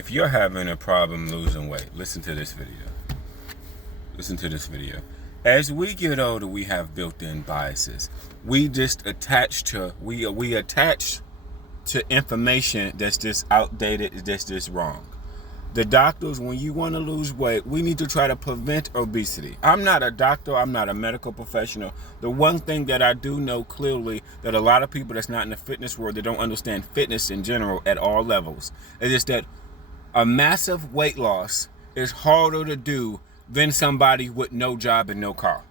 If you're having a problem losing weight, listen to this video. Listen to this video. As we get older, we have built-in biases. We just attach to we attach to information that's just outdated, that's just wrong. The doctors, when you want to lose weight, we need to try to prevent obesity. I'm not a doctor. I'm not a medical professional. The one thing that I do know clearly that a lot of people that's not in the fitness world, that don't understand fitness in general at all levels, is just that a massive weight loss is harder to do than somebody with no job and no car.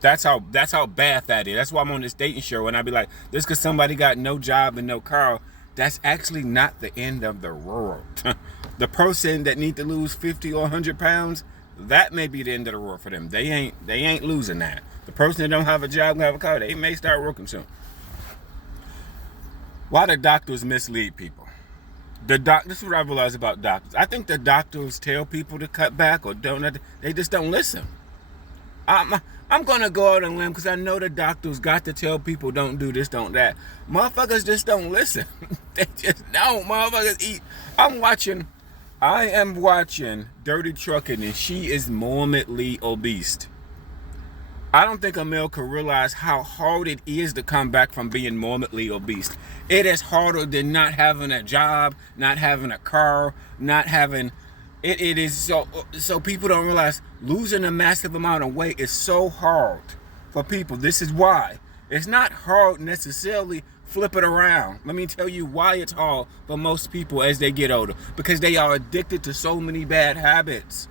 That's how bad that is. That's why I'm on this dating show and I be like, just because somebody got no job and no car, that's actually not the end of the world. The person that need to lose 50 or 100 pounds, that may be the end of the world for them. They ain't losing that. The person that don't have a job and have a car, they may start working soon. Why do doctors mislead people? This is what I realize about doctors. I think the doctors tell people to cut back or don't. They just don't listen. I'm gonna go out on a limb because I know the doctors got to tell people don't do this, don't that. Motherfuckers just don't listen. They just don't. Motherfuckers eat. I am watching Dirty Trucking and she is morbidly obese. I don't think a male can realize how hard it is to come back from being morbidly obese. It is harder than not having a job, not having a car, not having... It is so people don't realize losing a massive amount of weight is so hard for people. This is why. It's not hard necessarily. Flip it around. Let me tell you why it's hard for most people as they get older. Because they are addicted to so many bad habits.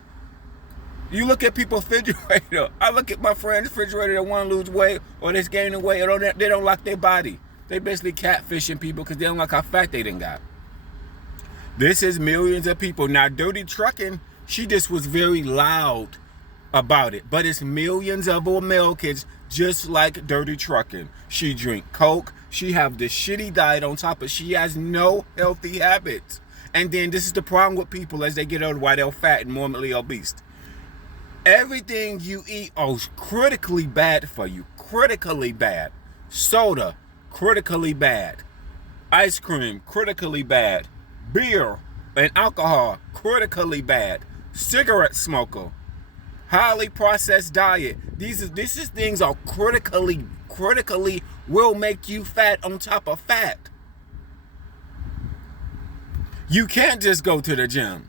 You look at people's refrigerator. I look at my friend's refrigerator that want to lose weight or that's gaining weight. Or they don't like their body. They basically catfishing people because they don't like how fat they done got. This is millions of people. Now, Dirty Trucking, she just was very loud about it. But it's millions of Americans just like Dirty Trucking. She drink Coke. She have this shitty diet on top of she has no healthy habits. And then this is the problem with people as they get older, why they're fat and morbidly obese. Everything you eat is critically bad for you. Critically bad. Soda, critically bad. Ice cream, critically bad. Beer and alcohol, critically bad. Cigarette smoker, highly processed diet. These things are critically will make you fat on top of fat. You can't just go to the gym.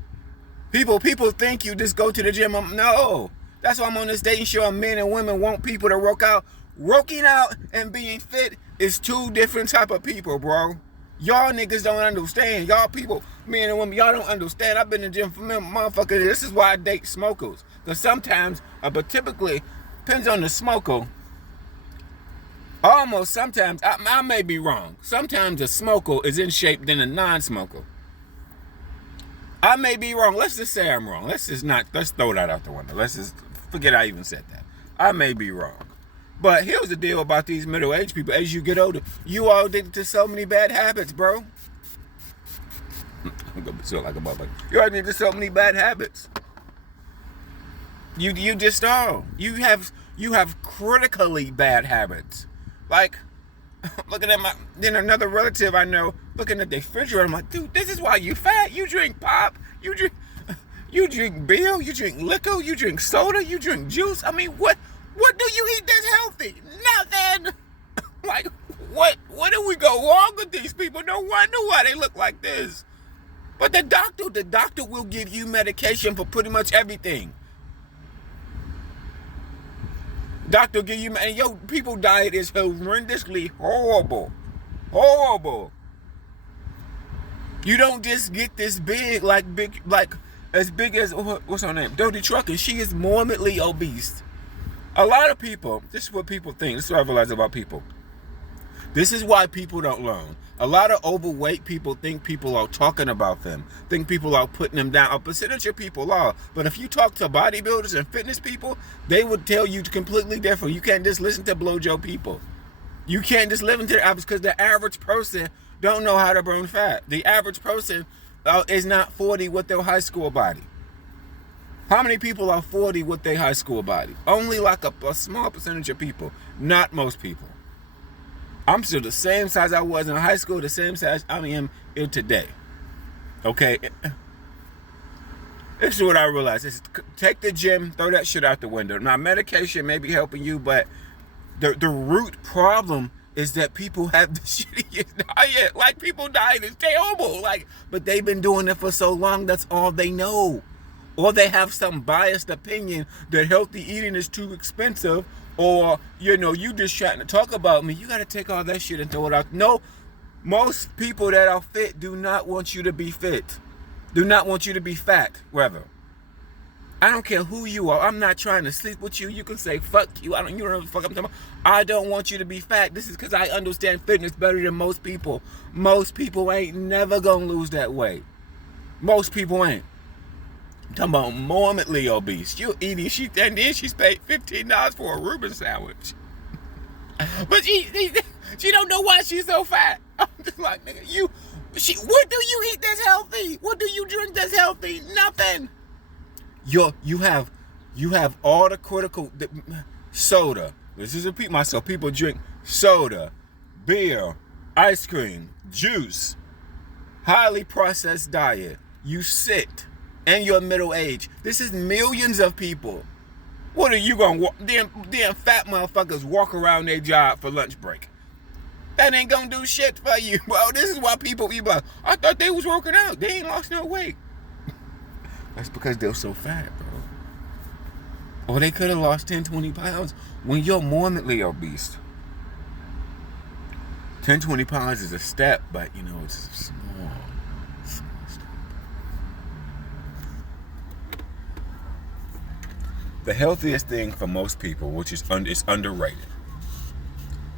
People think you just go to the gym. No. That's why I'm on this dating show. Men and women want people to work out. Working out and being fit is two different type of people, bro. Y'all niggas don't understand. Y'all people, men and women, y'all don't understand. I've been in the gym for motherfuckers. This is why I date smokers. Because sometimes, but typically, depends on the smoker. Almost sometimes, I may be wrong. Sometimes a smoker is in shape than a non-smoker. I may be wrong. Let's just say I'm wrong. Let's throw that out the window. Let's just forget I even said that. I may be wrong. But here's the deal about these middle-aged people. As you get older, you are addicted to so many bad habits, bro. I'm gonna feel like a motherfucker. You're addicted to so many bad habits. You just are. You have critically bad habits. Like, looking at another relative I know, looking at the refrigerator, I'm like, dude, this is why you fat. You drink pop. You drink beer. You drink liquor. You drink soda. You drink juice. I mean, what do you eat that's healthy? Nothing. Like, what do we go wrong with these people? No wonder why they look like this. But the doctor will give you medication for pretty much everything. Doctor give you, and your people diet is horrendously horrible. Horrible. You don't just get this big as big as, what's her name? Dirty Trucking. She is morbidly obese. A lot of people, this is what people think. This is what I realize about people. This is why people don't learn. A lot of overweight people think people are talking about them, think people are putting them down. A percentage of people are. But if you talk to bodybuilders and fitness people, they would tell you completely different. You can't just listen to blowjo people. You can't just listen to the average, because the average person don't know how to burn fat. The average person is not 40 with their high school body. How many people are 40 with their high school body? Only like a small percentage of people, not most people. I'm still the same size I was in high school, the same size I am today. Okay? This is what I realized. Take the gym, throw that shit out the window. Now, medication may be helping you, but the root problem is that people have the shittiest diet. Like, people diet is terrible. Like, but they've been doing it for so long, that's all they know. Or they have some biased opinion that healthy eating is too expensive, or, you know, you just trying to talk about me. You got to take all that shit and throw it out. No, most people that are fit do not want you to be fit. Do not want you to be fat, rather. I don't care who you are. I'm not trying to sleep with you. You can say, fuck you. You don't know what the fuck I'm talking about. I don't want you to be fat. This is because I understand fitness better than most people. Most people ain't never going to lose that weight. Most people ain't. I'm talking about morbidly obese. You eating, and then she's paid $15 for a Reuben sandwich. But she don't know why she's so fat. I'm just like, nigga, what do you eat that's healthy? What do you drink that's healthy? Nothing. You have all the critical soda. Let's just repeat myself. People drink soda, beer, ice cream, juice, highly processed diet. You sit, and you're middle age. This is millions of people. What are you gonna walk? Damn fat motherfuckers walk around their job for lunch break. That ain't gonna do shit for you, bro. This is why people be like, I thought they was working out. They ain't lost no weight. That's because they're so fat, bro. Or they could have lost 10, 20 pounds when you're morbidly obese. 10, 20 pounds is a step, but, you know, it's small step. The healthiest thing for most people, which is underrated.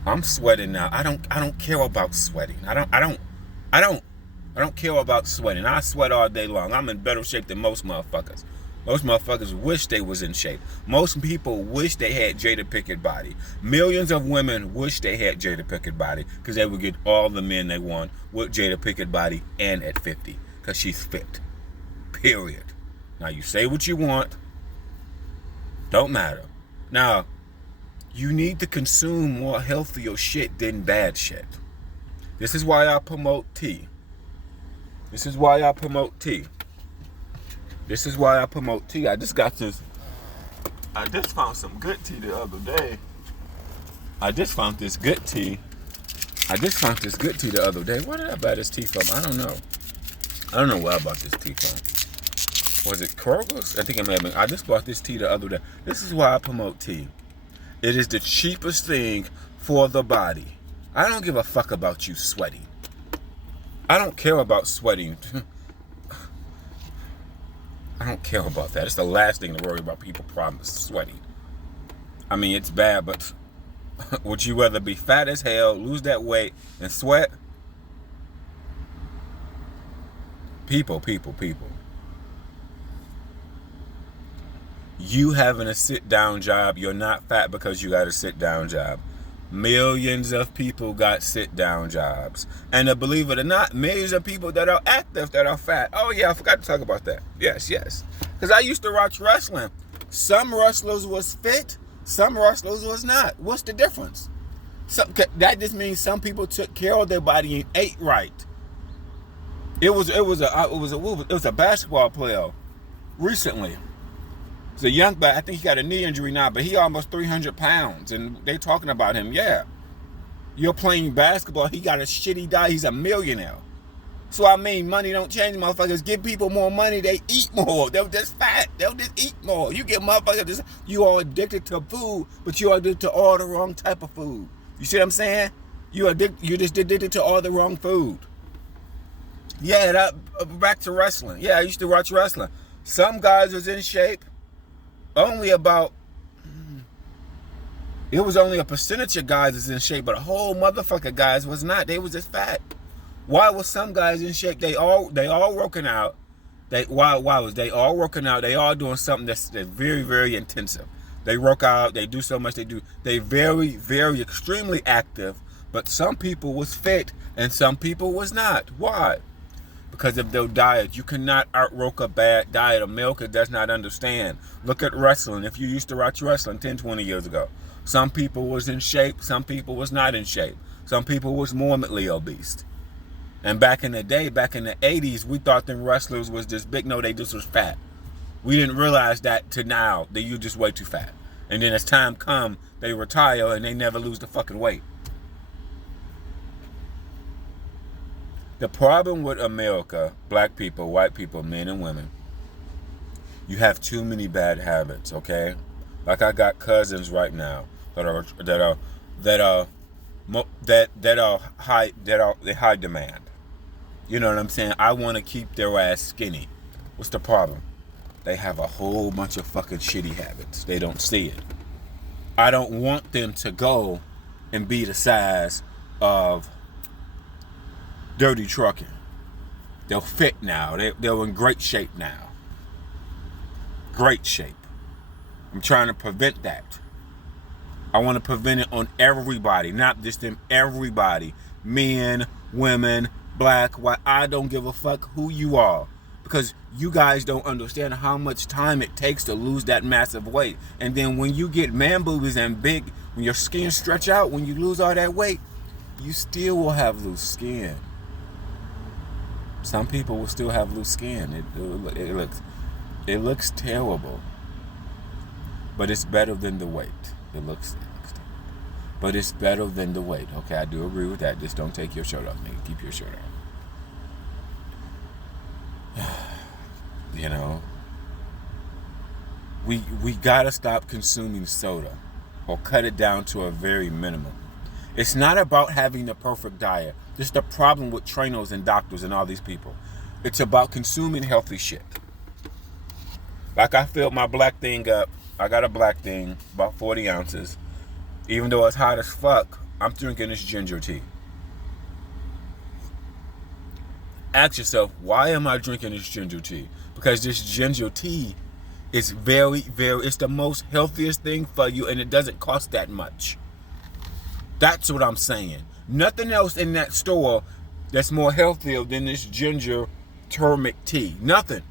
I'm sweating now. I don't care about sweating. I don't care about sweating. I sweat all day long. I'm in better shape than most motherfuckers. Most motherfuckers wish they was in shape. Most people wish they had Jada Pinkett body. Millions of women wish they had Jada Pinkett body because they would get all the men they want with Jada Pinkett body and at 50 because she's fit. Period. Now, you say what you want. Don't matter. Now, you need to consume more healthier shit than bad shit. This is why I promote tea. This is why I promote tea. This is why I promote tea. I just found some good tea the other day. I just found this good tea the other day. Where did I buy this tea from? I don't know. I don't know where I bought this tea from. Was it Kroger's? I think it may have been. I just bought this tea the other day. This is why I promote tea. It is the cheapest thing for the body. I don't give a fuck about you sweating. I don't care about sweating. I don't care about that. It's the last thing to worry about. People problem is sweating. I mean, it's bad, but would you rather be fat as hell, lose that weight, and sweat? People. You having a sit-down job, you're not fat because you got a sit-down job. Millions of people got sit-down jobs. And believe it or not, millions of people that are active that are fat. Oh yeah, I forgot to talk about that. Yes. Because I used to watch wrestling. Some wrestlers was fit, some wrestlers was not. What's the difference? That just means some people took care of their body and ate right. It was a basketball player recently. It's a young guy. I think he got a knee injury now, but he almost 300 pounds, and they talking about him. Yeah, you're playing basketball. He got a shitty diet. He's a millionaire. So I mean, money don't change motherfuckers. Give people more money, they eat more. They're just fat. They'll just eat more. You get motherfuckers. You are addicted to food, but you are addicted to all the wrong type of food. You see what I'm saying? You're just addicted to all the wrong food. Yeah, back to wrestling. Yeah, I used to watch wrestling. Some guys was in shape. It was only a percentage of guys was in shape, but a whole motherfucker guys was not. They was just fat. Why was some guys in shape? They all working out. Why was they all working out? They all doing something that's very, very intensive. They work out. They do so much. They very, very extremely active. But some people was fit and some people was not. Why? Because of their diet. You cannot outwork a bad diet. America does not understand. Look at wrestling. If you used to watch wrestling 10, 20 years ago, some people was in shape, some people was not in shape. Some people was morbidly obese. And back in the day, back in the 80s, we thought them wrestlers was just big. No, they just was fat. We didn't realize that to now, that you're just way too fat. And then as time comes, they retire and they never lose the fucking weight. The problem with America, black people, white people, men and women, you have too many bad habits, okay? Like I got cousins right now that are high demand. You know what I'm saying? I want to keep their ass skinny. What's the problem? They have a whole bunch of fucking shitty habits. They don't see it. I don't want them to go and be the size of Dirty Trucking. They're fit now. They're in great shape now. Great shape. I'm trying to prevent that. I want to prevent it on everybody, not just them, everybody. Men, women, black, white. I don't give a fuck who you are. Because you guys don't understand how much time it takes to lose that massive weight. And then when you get man boobies and big, when your skin stretch out, when you lose all that weight, you still will have loose skin. Some people will still have loose skin. It looks terrible. But it's better than the weight. It looks terrible. But it's better than the weight. Okay, I do agree with that. Just don't take your shirt off, nigga. Keep your shirt on. You know, we gotta stop consuming soda or cut it down to a very minimum. It's not about having the perfect diet. This is the problem with trainers and doctors and all these people. It's about consuming healthy shit. Like I filled my black thing up. I got a black thing, about 40 ounces. Even though it's hot as fuck, I'm drinking this ginger tea. Ask yourself, why am I drinking this ginger tea? Because this ginger tea is it's the most healthiest thing for you, and it doesn't cost that much. That's what I'm saying. Nothing else in that store that's more healthier than this ginger turmeric tea. Nothing.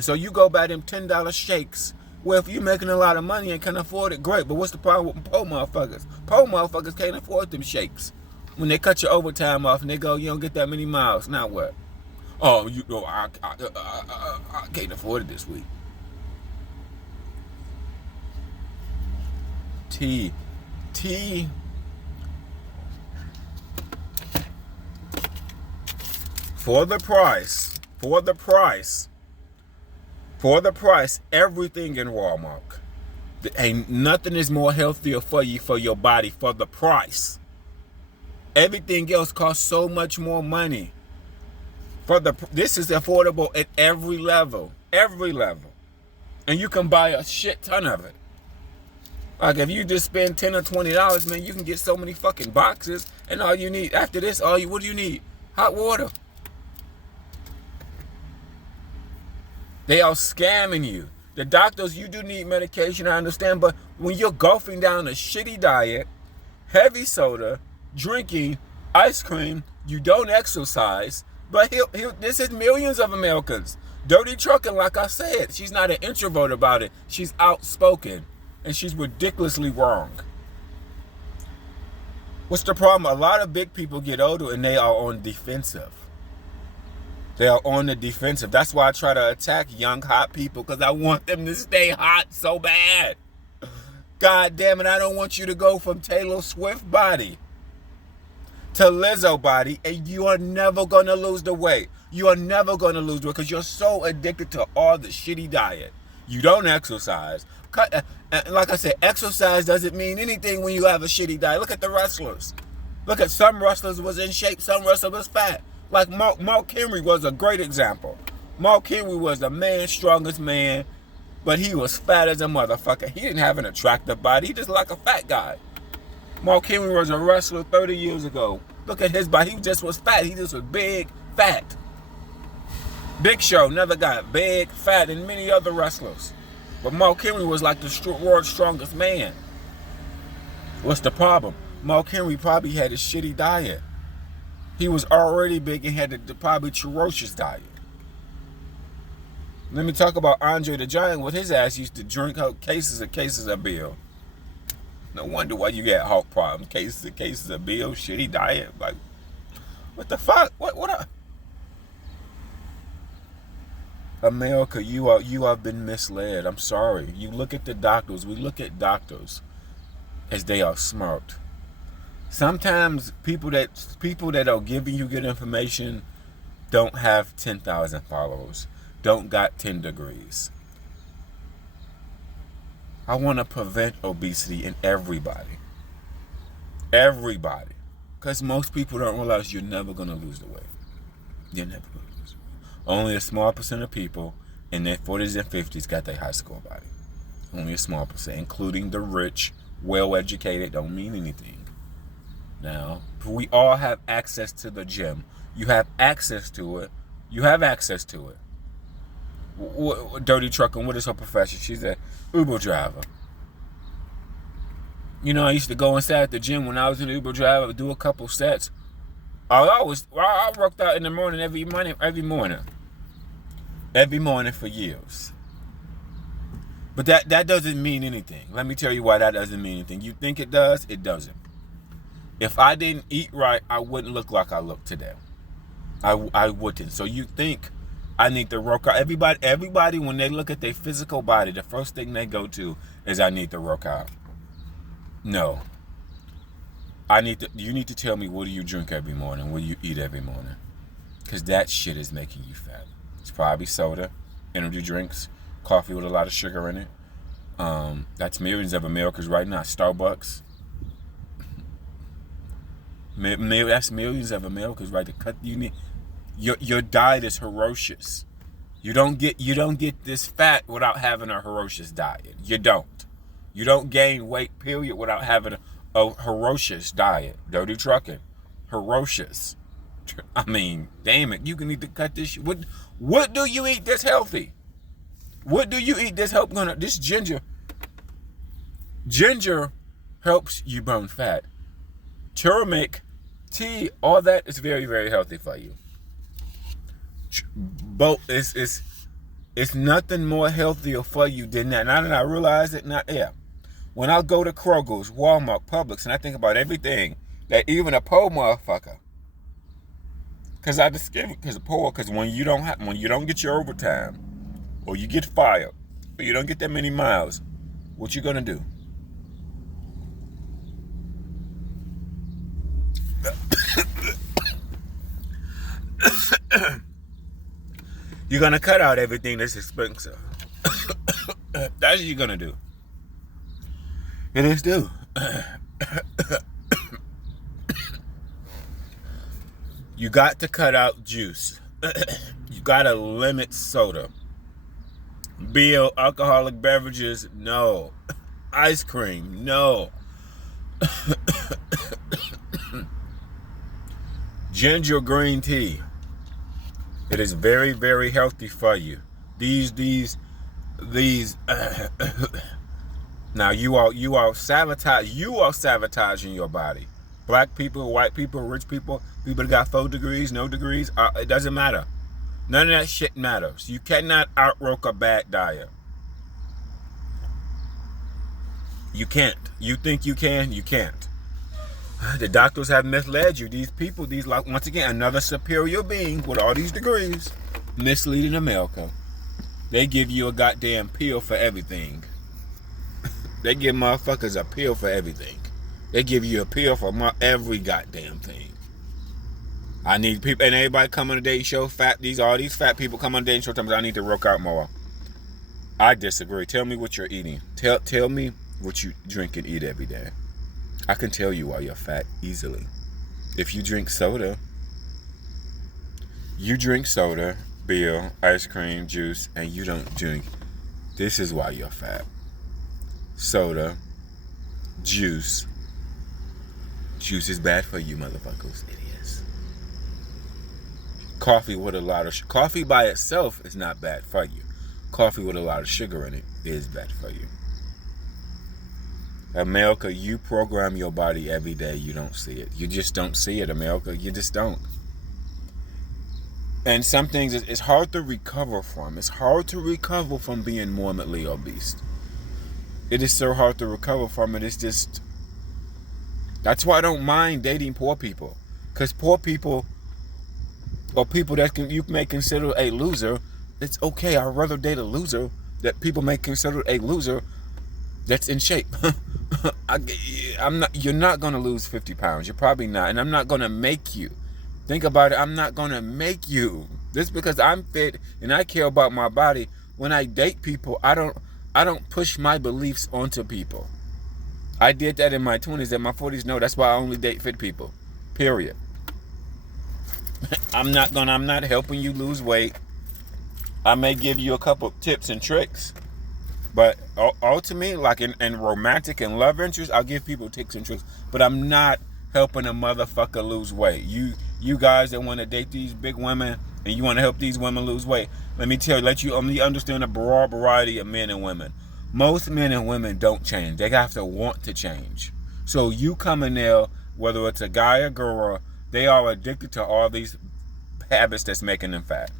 So you go buy them $10 shakes. Well, if you're making a lot of money and can afford it, great. But what's the problem with poor motherfuckers? Poor motherfuckers can't afford them shakes. When they cut your overtime off and they go, you don't get that many miles. Now what? Oh, you know, I can't afford it this week. Tea. For the price, everything in Walmart. Ain't nothing is more healthier for you, for your body, for the price. Everything else costs so much more money. This is affordable at every level. And you can buy a shit ton of it. Like if you just spend $10 or $20, man, you can get so many fucking boxes. And all you need after this, what do you need? Hot water. They are scamming you. The doctors, you do need medication, I understand, but when you're golfing down a shitty diet, heavy soda, drinking ice cream, you don't exercise, but this is millions of Americans. Dirty Trucking, like I said, she's not an introvert about it. She's outspoken, and she's ridiculously wrong. What's the problem? A lot of big people get older and they are on defensive. They are on the defensive. That's why I try to attack young, hot people, because I want them to stay hot so bad. God damn it, I don't want you to go from Taylor Swift body to Lizzo body, and you are never going to lose the weight. You are never going to lose the weight because you're so addicted to all the shitty diet. You don't exercise. Like I said, exercise doesn't mean anything when you have a shitty diet. Look at the wrestlers. Look at some wrestlers was in shape, some wrestlers was fat. Like Mark Henry was a great example. Mark Henry was the man's strongest man, but he was fat as a motherfucker. He didn't have an attractive body. He just like a fat guy. Mark Henry was a wrestler 30 years ago. Look at his body. He just was fat. He just was big, fat. Big Show, another guy, big, fat, and many other wrestlers. But Mark Henry was like the world's strongest man. What's the problem? Mark Henry probably had a shitty diet. He was already big and had the probably ferocious diet. Let me talk about Andre the Giant. With his ass used to drink cases of beer. No wonder why you got heart problems. Cases of beer, shitty diet. Like, what the fuck? What? America, you have been misled. I'm sorry. You look at the doctors. We look at doctors as they are smart. Sometimes people that are giving you good information don't have 10,000 followers, don't got 10 degrees. I want to prevent obesity in everybody. Everybody. Because most people don't realize you're never going to lose the weight. You're never going to lose the weight. Only a small percent of people in their 40s and 50s got their high school body. Only a small percent, including the rich, well-educated, don't mean anything. Now, we all have access to the gym. You have access to it. You have access to it. Dirty trucking, what is her profession? She's an Uber driver. You know, I used to go inside at the gym when I was an Uber driver, do a couple sets. I worked out in the morning every morning for years. But that doesn't mean anything. Let me tell you why that doesn't mean anything. You think it does? It doesn't. If I didn't eat right, I wouldn't look like I look today. I wouldn't. So you think I need to work out? Everybody, when they look at their physical body, the first thing they go to is I need to work out. No. You need to tell me, what do you drink every morning? What do you eat every morning? Because that shit is making you fat. It's probably soda, energy drinks, coffee with a lot of sugar in it. That's millions of Americans right now. Starbucks. That's millions of Americans, right? To cut, you need your diet is ferocious. You don't get this fat without having a ferocious diet. You don't gain weight, period, without having a ferocious diet. Dirty trucking, ferocious. I mean, damn it, you can need to cut this. What do you eat that's healthy? What do you eat that's helping? This ginger. Ginger helps you burn fat. Turmeric, tea, all that is very, very healthy for you. But it's nothing more healthier for you than that. Now that I realize it, when I go to Kroger's, Walmart, Publix, and I think about everything that even a poor motherfucker, because when you don't get your overtime, or you get fired, or you don't get that many miles, what you gonna do? You're gonna cut out everything that's expensive. That's what you're gonna do. It is due. You got to cut out juice. You gotta limit soda. Beer, alcoholic beverages, no. Ice cream, no. Ginger green tea. It is very, very healthy for you. These. Now you are sabotaging your body. Black people, white people, rich people, people that got 4 degrees, no degrees. It doesn't matter. None of that shit matters. You cannot outwork a bad diet. You can't. You think you can? You can't. The doctors have misled you. These people, once again, another superior being with all these degrees, misleading America. They give you a goddamn pill for everything. They give motherfuckers a pill for everything. They give you a pill for every goddamn thing. I need people, and everybody come on the dating show, all these fat people come on the dating show, tell me I need to work out more. I disagree. Tell me what you're eating. Tell me what you drink and eat every day. I can tell you why you're fat easily. If you drink soda, beer, ice cream, juice, and you don't drink, this is why you're fat. Soda, juice. Juice is bad for you, motherfuckers. It is. Coffee with a lot of coffee by itself is not bad for you. Coffee with a lot of sugar in it is bad for you. America, you program your body every day. You don't see it. You just don't see it, America. You just don't. And some things it's hard to recover from. It's hard to recover from being morbidly obese. It is so hard to recover from it. It's just... That's why I don't mind dating poor people. Because poor people, or people that you may consider a loser, It's okay. I'd rather date a loser that people may consider a loser that's in shape. I'm not. You're not gonna lose 50 pounds. You're probably not, and I'm not gonna make you. Think about it. I'm not gonna make you. Just because I'm fit and I care about my body. When I date people, I don't push my beliefs onto people. I did that in my 20s. In my 40s, no. That's why I only date fit people. Period. I'm not helping you lose weight. I may give you a couple tips and tricks, but ultimately, like in romantic and love interests, I'll give people tips and tricks. But I'm not helping a motherfucker lose weight. You guys that want to date these big women and you want to help these women lose weight, let you understand a broad variety of men and women. Most men and women don't change. They have to want to change. So you come in there, whether it's a guy or girl, they are addicted to all these habits that's making them fat.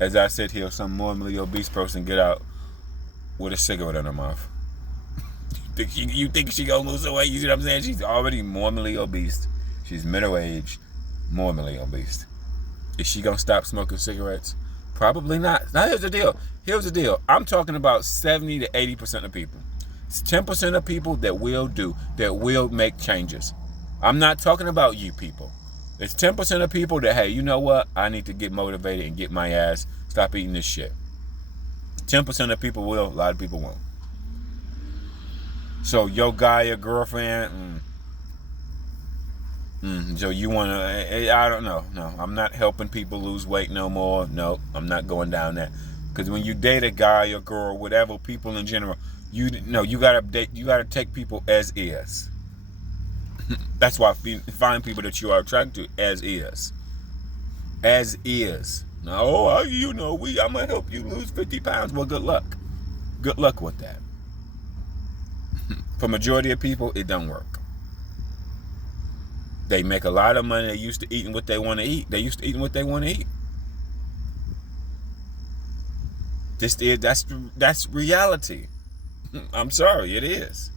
As I sit here, some morbidly obese person get out with a cigarette in her mouth. You think she gonna lose her weight? You see what I'm saying? She's already morbidly obese. She's middle-aged, morbidly obese. Is she gonna stop smoking cigarettes? Probably not. Now here's the deal. I'm talking about 70 to 80% of people. It's 10% of people that will make changes. I'm not talking about you people. It's 10% of people that, hey, you know what? I need to get motivated and get my ass, stop eating this shit. 10% of people will, a lot of people won't. So your guy or girlfriend, so you want to, I don't know. No, I'm not helping people lose weight no more. No, I'm not going down that. Because when you date a guy or girl, whatever, people in general, you gotta take people as is. That's why I find people that you are attracted to as is. As is. Now, I'm gonna help you lose 50 pounds. Well, good luck. Good luck with that. For majority of people, it don't work. They make a lot of money. They used to eating what they want to eat. That's reality. I'm sorry, it is.